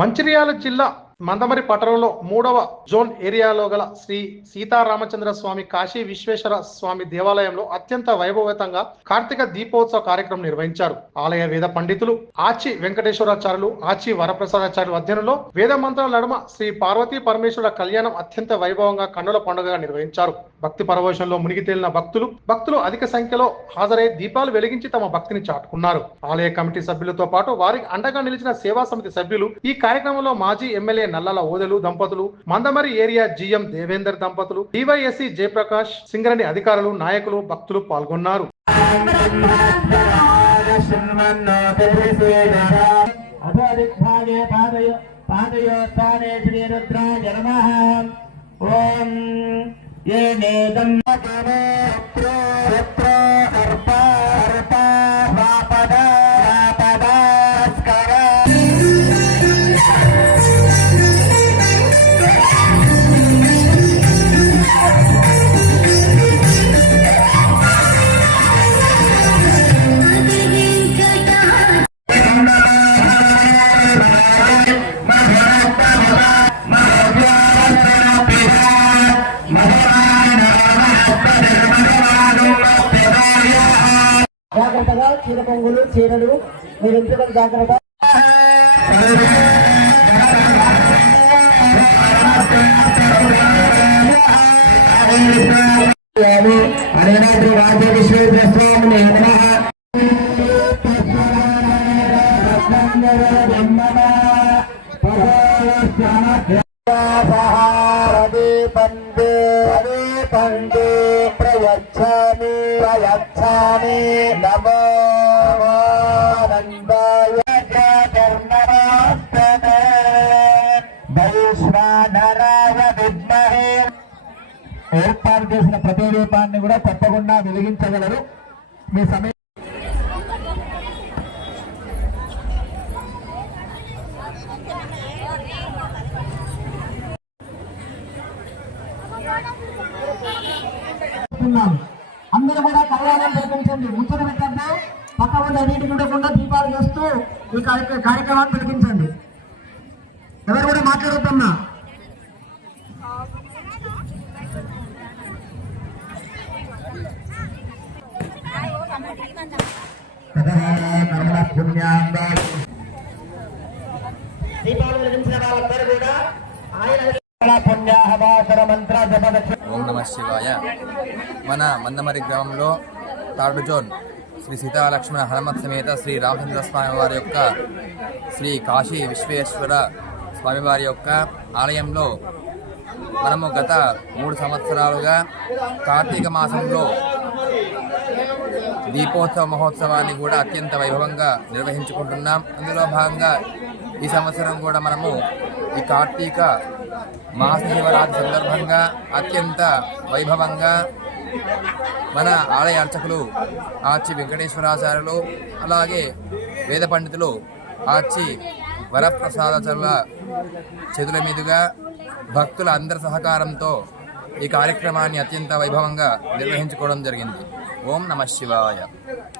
మంచిర్యాల జిల్లా మందమరి పట్టణంలో 3వ జోన్ ఏరియాలో గల శ్రీ సీతారామచంద్ర స్వామి కాశీ విశ్వేశ్వర స్వామి దేవాలయంలో అత్యంత వైభవతంగా కార్తీక దీపోత్సవ కార్యక్రమం నిర్వహించారు. ఆలయ వేద పండితులు ఆచి వెంకటేశ్వరాచార్యులు, ఆచి వరప్రసాదాచార్యులు అధ్యయనంలో వేద మంత్రాల నడుమ శ్రీ పార్వతీ పరమేశ్వర కళ్యాణం అత్యంత వైభవంగా కన్నుల పండుగగా నిర్వహించారు. భక్తి పరవశంలో మునిగి తేలిన భక్తులు అధిక సంఖ్యలో హాజరై దీపాలు వెలిగించి తమ భక్తిని చాటుకున్నారు. ఆలయ కమిటీ సభ్యులతో పాటు వారికి అండగా నిలిచిన సేవా సమితి సభ్యులు ఈ కార్యక్రమంలో మాజీ ఎమ్మెల్యే నల్లల ఓదెలు దంపతులు, మందమరి ఏరియా జిఎం దేవేందర్ దంపతులు, డివైఎస్సి జయప్రకాష్, సింగరణి అధికారులు, నాయకులు, భక్తులు పాల్గొన్నారు. జాగ్రత్తగా చీర పొంగులు చీరలు మీరు ఎంచుకొని జాగ్రత్త. పండే ప్రయచ్ఛామి నమో ఆనందాయ జగన్నాథాయ వైశ్వానరాయ విద్మహే. ఏర్పాటు చేసిన ప్రతి దీపాన్ని కూడా తప్పకుండా వెలిగించగలరు. మీ సమయం అందరూ కూడా కళ్యాణం జరిపించండి. ముచ్చట పెట్టద్దు, పక్క ఉన్న నీటి ఉండకుండా దీపాలు చేస్తూ ఈ కార్యక్రమాన్ని జరిపించండి. ఎవరు కూడా మాట్లాడొద్దమ్మా. దీపాలు వెలిగించిన వాళ్ళందరూ కూడా ఓం నమ శివాయ. మన మందమరి గ్రామంలో 3rd జోన్ శ్రీ సీతాలక్ష్మణ హనుమత్ సమేత శ్రీ రామచంద్ర స్వామి వారి యొక్క శ్రీ కాశీ విశ్వేశ్వర స్వామివారి యొక్క ఆలయంలో మనము గత 3 సంవత్సరాలుగా కార్తీక మాసంలో దీపోత్సవ మహోత్సవాన్ని కూడా అత్యంత వైభవంగా నిర్వహించుకుంటున్నాం. అందులో భాగంగా ఈ సంవత్సరం కూడా మనము ఈ కార్తీక మహాశివరాత్రి సందర్భంగా అత్యంత వైభవంగా మన ఆలయ అర్చకులు ఆచి వెంకటేశ్వరాచార్యులు, అలాగే వేద పండితులు ఆచి వరప్రసాదాచార్యుల చేతుల మీదుగా భక్తుల అందరి సహకారంతో ఈ కార్యక్రమాన్ని అత్యంత వైభవంగా నిర్వహించుకోవడం జరిగింది. ఓం నమ శివాయ.